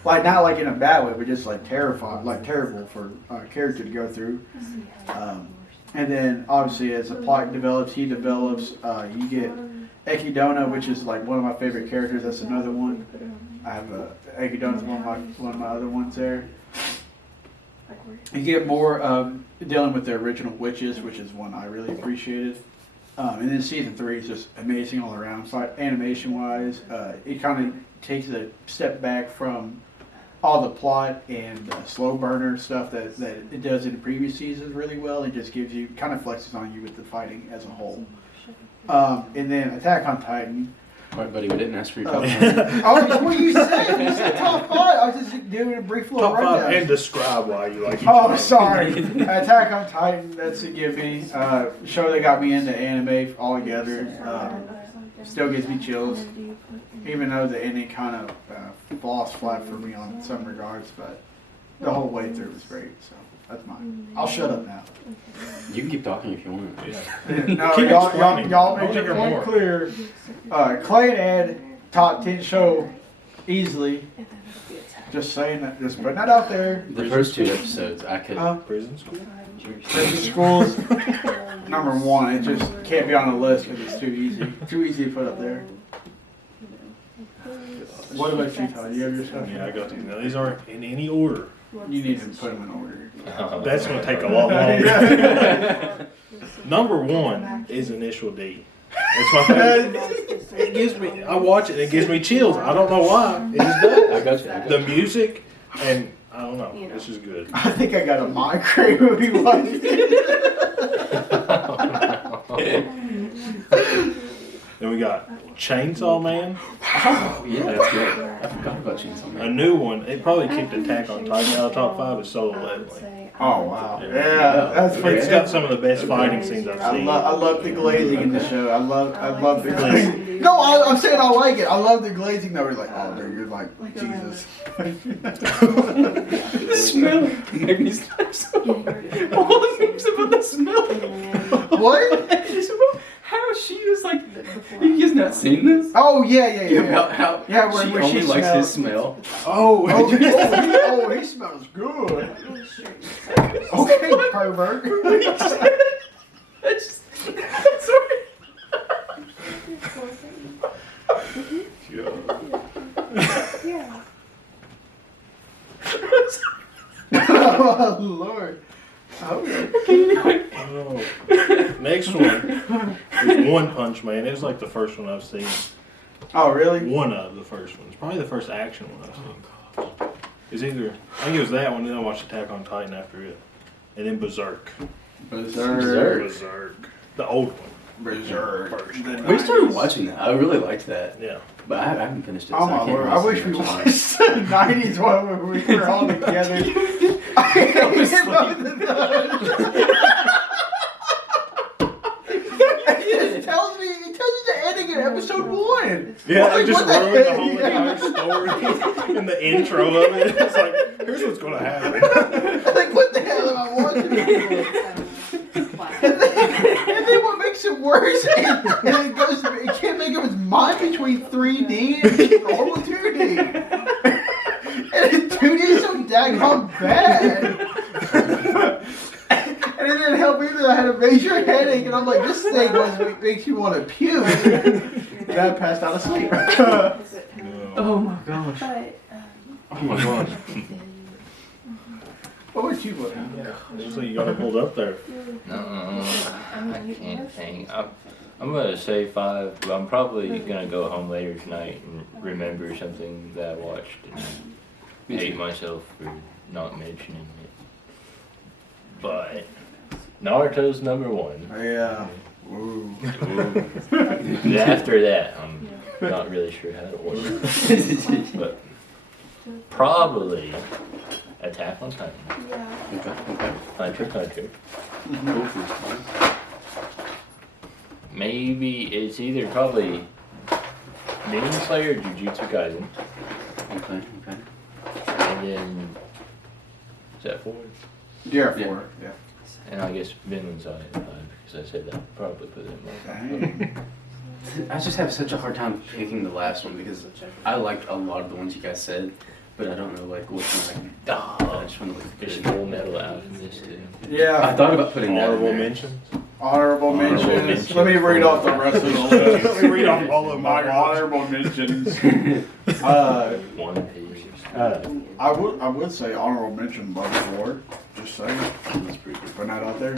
Like, not like in a bad way, but just like terrifying, like terrible for a character to go through. And then obviously as the plot develops, he develops, you get Ekidona, which is like one of my favorite characters. That's another one. I have Ekidona's one of my other ones there. You get more dealing with the original witches, which is one I really appreciated. And then season 3 is just amazing all around. So animation-wise, it kind of takes a step back from all the plot and slow burner stuff that it does in the previous seasons really well. It just gives you, kind of flexes on you with the fighting as a whole. And then Attack on Titan. All right, buddy, we didn't ask for your top Oh, what you said? You said top 5. I was just doing a brief little Top 5 rundown. and describe why you like each Oh, one. sorry. Attack on Titan, that's a give me. Show that got me into anime altogether. Still gives me chills. Even though the ending kind of falls flat for me on some regards, but the whole way through was great. So that's mine. I'll shut up now. You can keep talking if you want. Yeah. No, Keep explaining. y'all I made wanna your hear point more. clear. Clay and Ed, top 10 show easily. Just saying that, just putting that out there. The first 2 episodes, I could. Prison school? Prison schools, number 1. It just can't be on the list because it's too easy. Too easy to put up there. What about you, Todd? Do you have your stuff? Yeah, I got these. Now, these aren't in any order. You need to put them in order. That's going to take a lot longer. Number 1 is Initial D. It's my favorite. It gives me, I watch it and it gives me chills. I don't know why. It just does. I got you. I got The you. music, and I don't know. This is good. I think I got a migraine when we watched Then we got Chainsaw Man, Oh, yeah, that's good. I forgot about Chainsaw a Man. new one. It probably kicked Attack on Titan out of top 5. Is Solo Leveling. Oh, wow. Yeah, that's pretty It's got some of the best fighting scenes I've I seen. love the glazing in the show. I love the glazing. No, I'm saying I like it. I love the glazing though. We're like, oh, dude, you're like Jesus. The smell made me start so. All the things about the smell. What? It's about how she was like. You guys not seen this? Oh yeah. About how Yeah, she where only she likes smells- his smell. Oh, he smells good. Okay, pervert. I just. Sorry. Oh Lord. Okay. Oh. Next one is One Punch Man. It was like the first one I've seen. Oh really? One of the first ones. Probably the first action one I've seen. It's either, I think it was that one, then I watched Attack on Titan after it. And then Berserk. Berserk. Berserk. The old one. Berserk. First. We started watching that. I really liked that, Yeah. but I haven't finished it. Oh so I my can't Lord. really I wish say we much about it. watched the 90s one where we were all together. I hated both of those. It tells you the ending in episode 1. Yeah, Like, they just what the ruined the heck? whole entire story in the intro of it. It's like, here's what's gonna happen. Like, what the hell am I watching it for? And then what makes it worse is it can't make up its mind between 3D and normal 2D. And 2D is so daggone bad. And it didn't help either. I had a major headache, and I'm like, this thing makes you want to puke. And I passed out of sleep. Oh my gosh. Oh my gosh. What would you want? So you got it pulled up there. No, I can't think. I'm gonna say 5, but I'm probably gonna go home later tonight and remember something that I watched and hate myself for not mentioning it. But Naruto's number 1. Yeah. Ooh. And after that, I'm not really sure how to order. But probably Attack on Titan, Yeah. Okay, okay. Hunter x Hunter. Cool. Maybe it's either probably Demon Slayer or Jujutsu Kaisen, Okay, okay. and then is that 4? Yeah, Yeah. 4. Yeah. And I guess Vinland Saga at 5 because I said that probably put it more. Dang. I just have such a hard time picking the last one because I liked a lot of the ones you guys said, but I don't know like which one I just want to look There's good. Full Metal Alchemist too. I Yeah. thought about putting that in Honorable there. mentions. Honorable mentions. mentions. Let me read off the rest of the list. Let me read off all of my my honorable mentions. One Piece. I would say honorable mention Love of War. Just saying. That's pretty good. Putting that out there.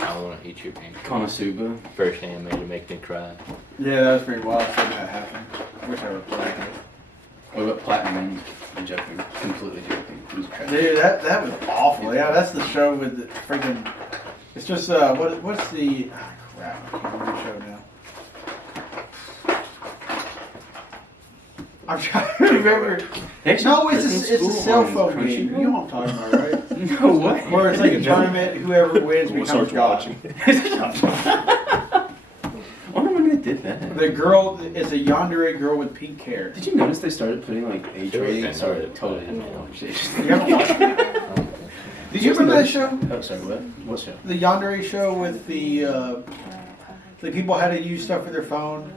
I want to eat your pancake. Konosuba. First anime to make me cry. Yeah, that was pretty wild seeing that happen. Wish I would play it. What about Platinum? I'm joking. Completely joking. It was trash. Dude, that was awful. Yeah, that's the show with the freaking. It's just what's the crap? I can't remember the show now. I'm trying to remember. No, it's a cell phone game. You know what I'm talking about, right? No way. Where it's like a tournament. Whoever wins We'll becomes start God. watching. I wonder when they did that. The girl is a yandere girl with pink hair. Did you notice they started putting like age Sure, ratings? yeah. Sorry, totally different conversation. You haven't watched it? Did you remember that show? Oh, sorry, what? What show? The yandere show with the people had to use stuff with their phone,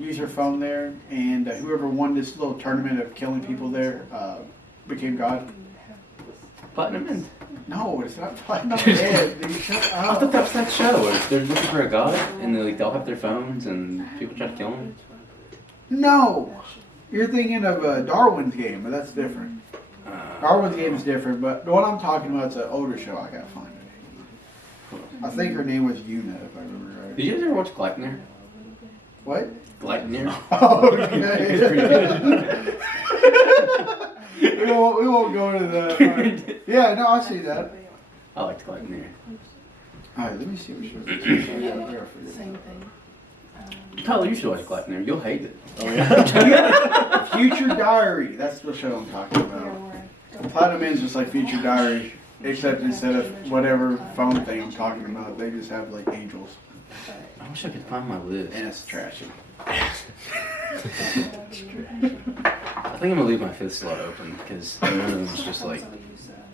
use their phone there, and whoever won this little tournament of killing people there became God. Platinum End. No, it's not Platinum End. Dude, shut I up. thought that was that show where they're looking for a god and they'll have their phones and people try to kill them. No, you're thinking of Darwin's Game, but that's different. Darwin's Game is different, but the one I'm talking about is an older show. I gotta find it. I think her name was Yuna, if I remember right. Did you guys ever watch Gleipnir? What? Gleipnir? Okay. we won't go into that. Yeah, no, I see that. I liked Gleipnir. Alright, let me see what show. Same thing. Tyler, you should watch Gleipnir. You'll hate it. Oh yeah. Future Diary. That's the show I'm talking about. Platinum End's just like Future Diary, except instead of whatever phone thing I'm talking about, they just have like angels. I wish I could find my list. And it's trashy. I think I'm gonna leave my fifth slot open because none of them's just like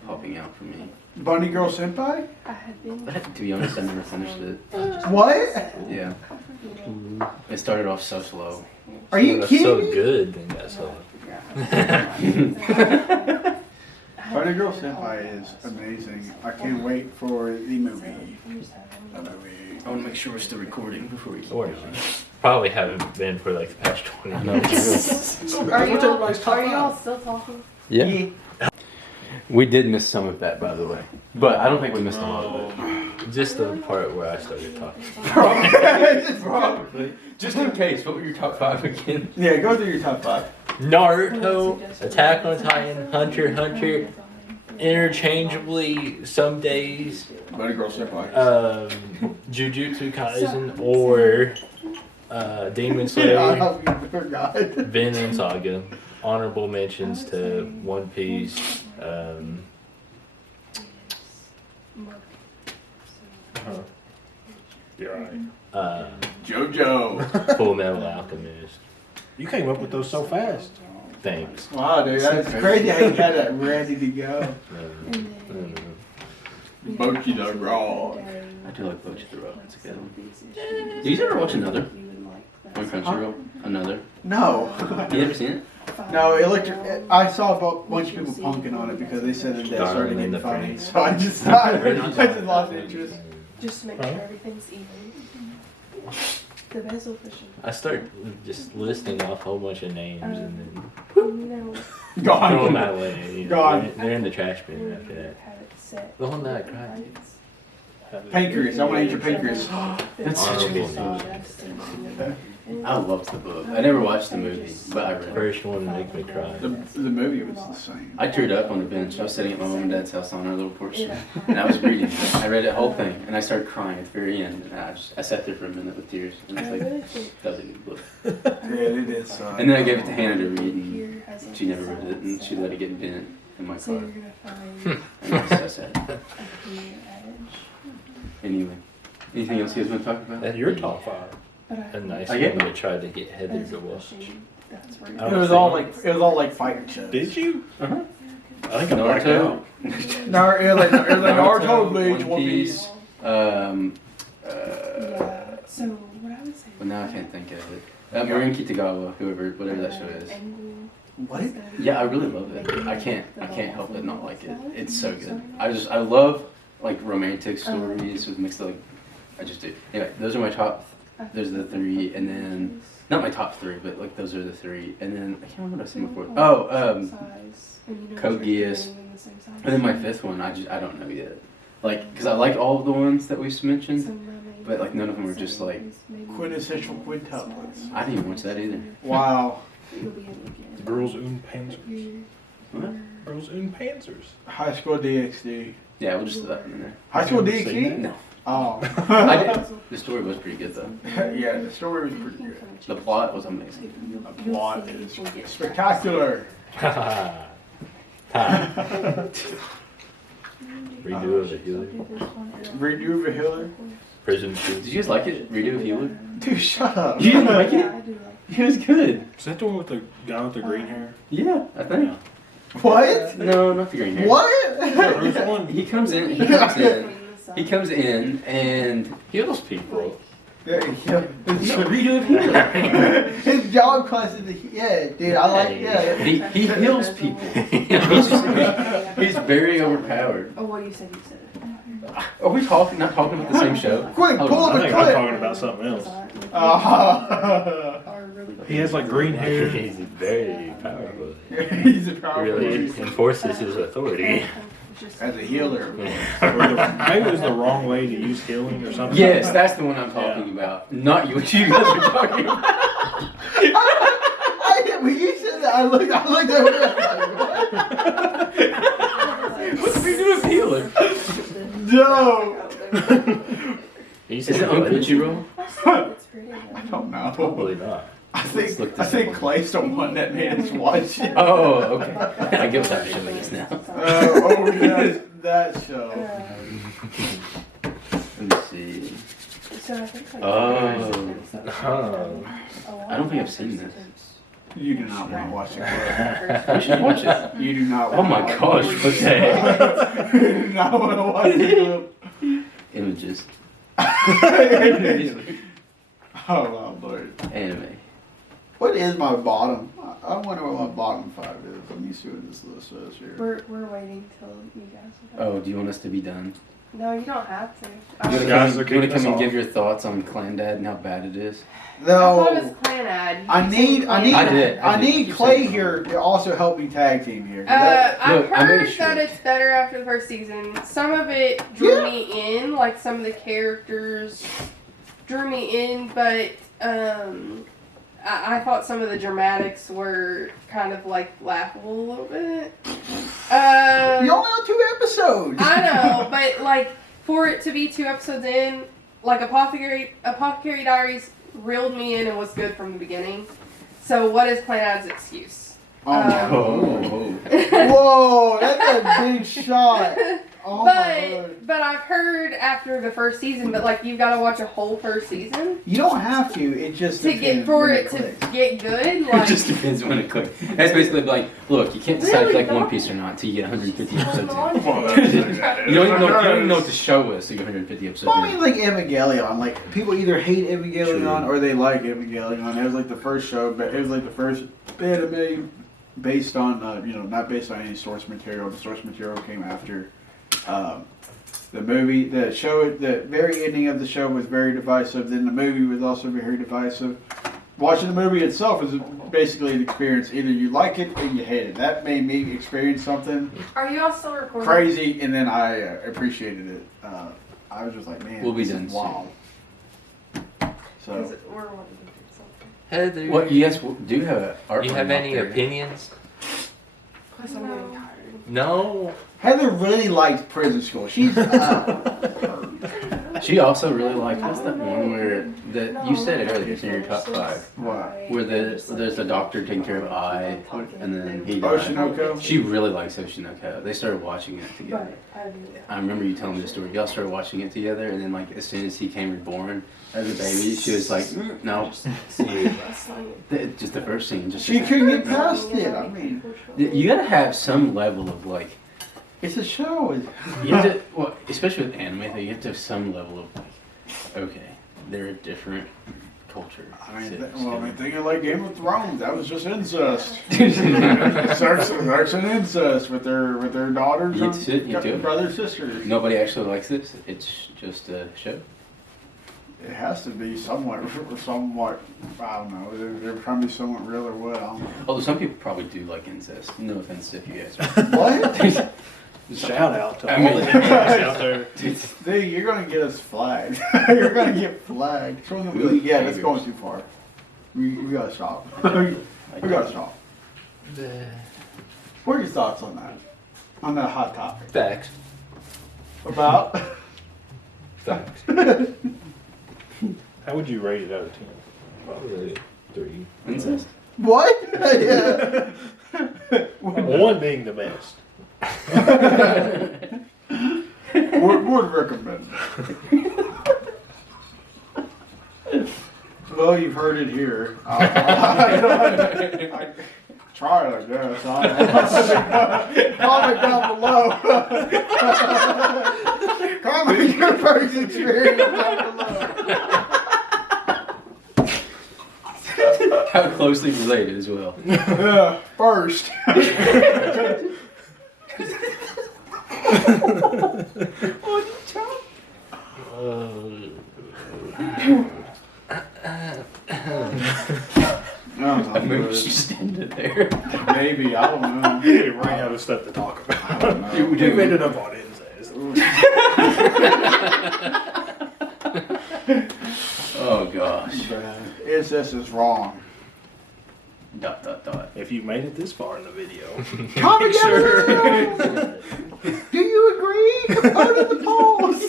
popping out for me. Bunny Girl Senpai? I had been. But to be honest, I never finished it. What? Yeah. It started off so slow. Are you That's kidding so me? good, then that's so. Bunny Girl Senpai is amazing. I can't wait for the movie. The movie. I want to make sure we're still recording before we keep Or going. probably haven't been for like the past 20 minutes. Are What's you everybody's top are you all five? still talking? Yeah. We did miss some of that, by the way. But I don't think we missed a lot of it. Just the part where I started talking. Probably. Just in case, what were your top 5 again? Yeah, go through your top 5. Naruto, Attack on Titan, Hunter x Hunter, interchangeably some days, Bunny Girl Senpai. Jujutsu Kaisen or Demon Slayer, I forgot. Vinland Saga. Honorable mentions to One Piece. You're right. JoJo. Full Metal Alchemist. You came up with those so fast. Thanks. Wow, dude, that's crazy how you had that ready to go. Bochi the Raw. I do like Bochi the Rock. It's a good one. Did you ever watch Another? On Crunchyroll? Another? No. You never seen it? No, I saw a bunch of people punking on it because they said that they started getting funny. So I just thought, I just lost interest. Just to make sure everything's even. The bezel fishing. I start just listing off a whole bunch of names and then No. throw them Gone. out away. You know, Gone. they're in the trash bin after that. Have it set. The one that I cried to. Pancreas. I want to eat your pancreas. That's such a good Honorable movie. I loved the book. I never watched the movie, but I read it. First one to make me cry. The movie was the same. I teared up on the bench. I was sitting at my mom and dad's house on our little porch, and I was reading it. I read the whole thing, and I started crying at the very end. And I sat there for a minute with tears, and I was like, that was a good book. Yeah, it is. And then I gave it to Hannah to read, and she never read it, and she let it get bent in my So car. you're gonna find And that's sad. a clear edge. Anyway, anything else you guys want to talk about? That's Your top 5. But a nice I get one to try to get Heather as to a watch. machine, that's where I It don't was think- all like fighting shows. Did you? Uh-huh. I think I blacked Naruto. out. No, it was like Naruto, Naruto, Bleach, One One Piece. Yeah. So what I would say. But now I can't think of it. Marin Kitagawa, whatever that show is. What? Yeah, I really love it. I can't help but not like it. It's so good. I love like romantic stories with mixed like, I just do. Anyway, those are my top. There's the 3, and then not my top 3, but like those are the 3, and then I can't remember what I said before. Oh, Code Geass. And then my 5th one, I don't know yet. Like, cause I like all of the ones that we've mentioned, but like none of them are just like. Quintessential quintuplets. I didn't even watch that either. Wow. The Girls und Panzers. What? Girls und Panzers. High School DxD. Yeah, we'll just throw that in there. High School Haven't seen DxD? No, Oh. I did. The story was pretty good though. Yeah, the story was pretty good. The plot was amazing. The plot is spectacular. Ha ha ha. Redo of the Healer. Redo of a Healer. Prison Did Shoes. you guys like it? Redo of Healer? Dude, shut up. You didn't like it? It was good. Is that the one with the guy with the green hair? Yeah, I think. What? No, not the green hair. What? There's one. He comes in, and Heals people. Yeah, yeah. Redo of Healer. His job class is yeah, dude. I like yeah. He heals people. He's very overpowered. Oh, what you said, you said it. Are we not talking about the same show? Quick, Hold pull on. I the think I'm clip. talking about something else. Are really He has like green hair. He's very powerful. He's a He powerful really beast. enforces his authority. As a healer. Or maybe it was the wrong way to use healing or something. Yes, that's the one I'm talking about. Not what you guys are talking about. When you said that, I looked over there. What's Redo of Healer? No. He's Is it on Crunchyroll? It's pretty good. I don't know. Probably not. I Let's look this think up. Clay's the one that made us watch it. Oh, okay. I get what that show is now. Oh yeah, that show. Let me see. So I think like Oh. I don't think I've seen this. You do not want to watch it. We should watch it. You do not. Oh my want to gosh, watch what's that? it. You do not want to watch it. Images. Oh my lord. Anime. What is my bottom? I wonder what my bottom 5 is. Let me see what this list says here. we're waiting till you guys. Oh, do you want us to be done? No, you don't have to. You I want to Guys, come, they're you wanna kicking come us and off. give your thoughts on Clandad and how bad it is? thought it was No. Clan Ad. I need I did. Clay You said- here to also help me tag team here. That- I've Look, I made heard sure. that it's better after the first season. Some of it drew me in, like some of the characters drew me in, but I thought some of the dramatics were kind of like laughable a little bit. you only on 2 episodes. I know, but like for it to be 2 episodes in, like Apothecary Diaries reeled me in and was good from the beginning. So what is Clan Ad's excuse? Oh, Oh. whoa, that's a big shot. Oh my lord. But I've heard after the first season, but like you've got to watch a whole first season You don't have to. It just to get depends for when it clicks. to get good. It Like just depends when it clicks. That's basically like, look, you can't decide if you like Really? One Piece or not until you get 150 episodes in. Well, that's You don't even know what to show us till you get 150 episodes Well, I mean, in. like Evangelion. Like people either hate Evangelion True. or they like Evangelion. It was like the first show, but it was like the first anime based on, not based on any source material. The source material came after the movie. The show, the very ending of the show was very divisive. Then the movie was also very divisive. Watching the movie itself is basically an experience. Either you like it or you hate it. That made me experience something are you all still recording? crazy, and then I appreciated it. I was just like, man, We'll be this done is wild. Is So it- we're wanting to do something. Heather. What, you guys do have an art Do you room have out any there. opinions? Plus, I'm getting tired. No. Heather really likes prison school. She's She also really liked, what's that one where, you said it earlier, it's in your top 5. What? Where there's a doctor taking care of Eye, and then he died. Oshinoko? She really likes Oshinoko. They started watching it together. I remember you telling me the story. Y'all started watching it together, and then like as soon as he came reborn as a baby, she was like, no. Just the first scene. Just She couldn't get past it. I mean, You gotta have some level of like, it's a show. you have to, well, especially with anime, though, you have to have some level of like, okay, they're a different culture. Thinking like Game of Thrones, that was just incest. Sex and incest with their daughters You do and it. brothers, sisters. Nobody actually likes this. It's just a show. It has to be somewhat, I don't know, they're trying to be somewhat real or what, I don't know. Although some people probably do like incest. No offense if you guys. What? Shout out to I all mean- the guys out there. Dude, you're gonna get us flagged. You're gonna get flagged. Someone's gonna be like, yeah, that's going too far. We gotta stop. We gotta stop. What are your thoughts on that? On that hot topic? Facts. About? Facts. How would you rate it out of 10? Probably 3. Incest. What? Yeah. 1 being the best. Would recommend. Well, you've heard it here. I try it, I guess. Comment down below. Comment your first experience down below. How closely related as well. Yeah, first. I maybe we should just end it there. Maybe, I don't know. We ran out of stuff to talk I about. don't know. We've ended up on incest. Oh gosh. Incest is wrong. ... If you've made it this far in the video, Comment down below. Do you agree? Vote in the polls.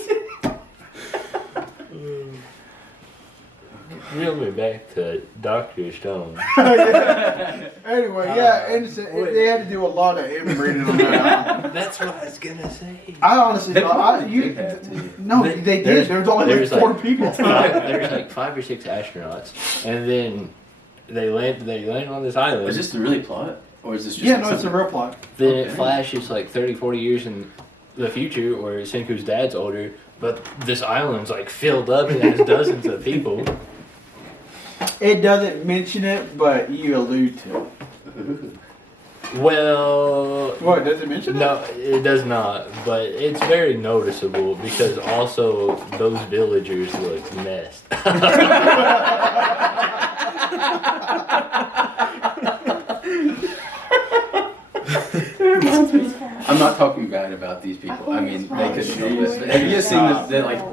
Reel me back to Dr. Stone. Anyway, yeah, innocent. They had to do a lot of inbreeding on that. That's what I was gonna say. I honestly They thought probably did have to. no, they did. There's- There was only like there's 4 like- people. There's like 5 or 6 astronauts, and then they land on this island. Is this the really plot? Or is this just Yeah, no, it's a something- real plot. Then it Okay. flashes like 30, 40 years in the future where Senku's dad's older, but this island's like filled up and has dozens of people. It doesn't mention it, but you allude to it. Well, What, does it mention it? no, it does not, but it's very noticeable because also those villagers look messed. I'm not talking bad about these people. I mean, they could help us. Have you guys seen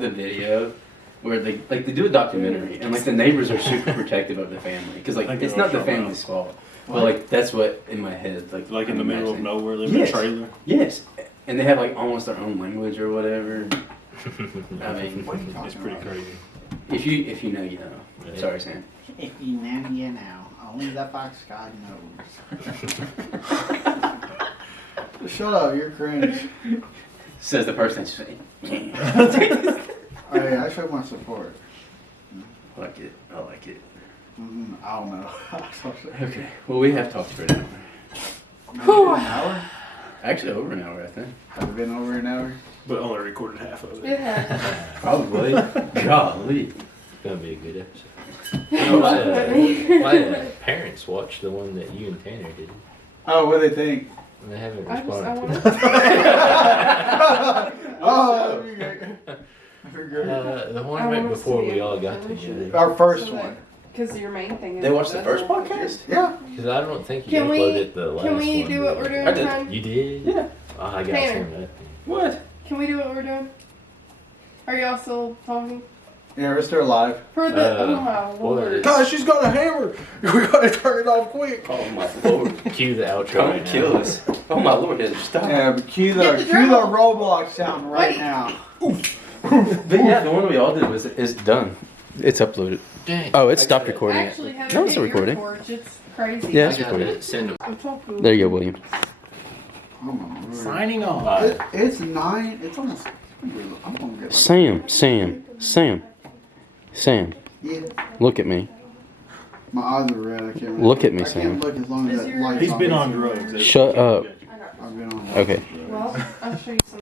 the video where they do a documentary and like the neighbors are super protective of the family because like I think it's I not know the what you're family's fault. But like that's what in my head like in the middle of imagining. nowhere, living Yes. in a trailer. Yes, and they have like almost their own language or whatever. I mean, What are you talking It's pretty about? crazy. if you know, you know. Yeah. Sorry, Sam. If you know, you know. Only the fox God knows. Shut up, you're cringe. Says the person that's saying, Oh, yeah, I show my support. I like it. I like it. I don't know. Okay. Well, we have talked for an hour. Maybe an hour? Actually, over an hour, I think. Has it been over an hour? But only recorded half of it. Yeah. Probably. Golly. It's gonna be a good episode. Oh, My parents watched the one that you and Tanner did, Oh, what do they think? and they haven't I responded want Oh, that'd be great. That'd be great. The one I right wanna before see we it. all got I wish together. it- Our first one. Because your main thing is. They watched the first podcast? Yeah. Because I don't think you Can we- uploaded the last Can we one. do what we're doing, I did. Ton? You did? Yeah. Oh, I got Tanner. some nothing. What? Can we do what we're doing? Are y'all still talking? Yeah, we're still alive. For the. Uh, Oh my what lord. is- Guys, she's got a hammer. We gotta turn it off quick. Oh my lord. Cue the outro Come right and now. kill us. Oh my lord, Heather, stop. Yeah, but cue the Get the drum. Roblox sound right Wait. now. But yeah, the one we all did is done. It's uploaded. Dang. Oh, it stopped recording I it. actually have No, it it's in recording. Porch. It's crazy. Yeah, I it's gotta recording. send them. I'm talking. There you go, William. Oh my word. Signing off. It's 9. It's almost. I'm gonna get Sam. Yeah. Look at me. My eyes are red. I can't. Really Look at me, I Sam. can't look as long as Is that your- light's He's been me. on drugs. Shut up. I've been on. Okay. Well, I'll show you some.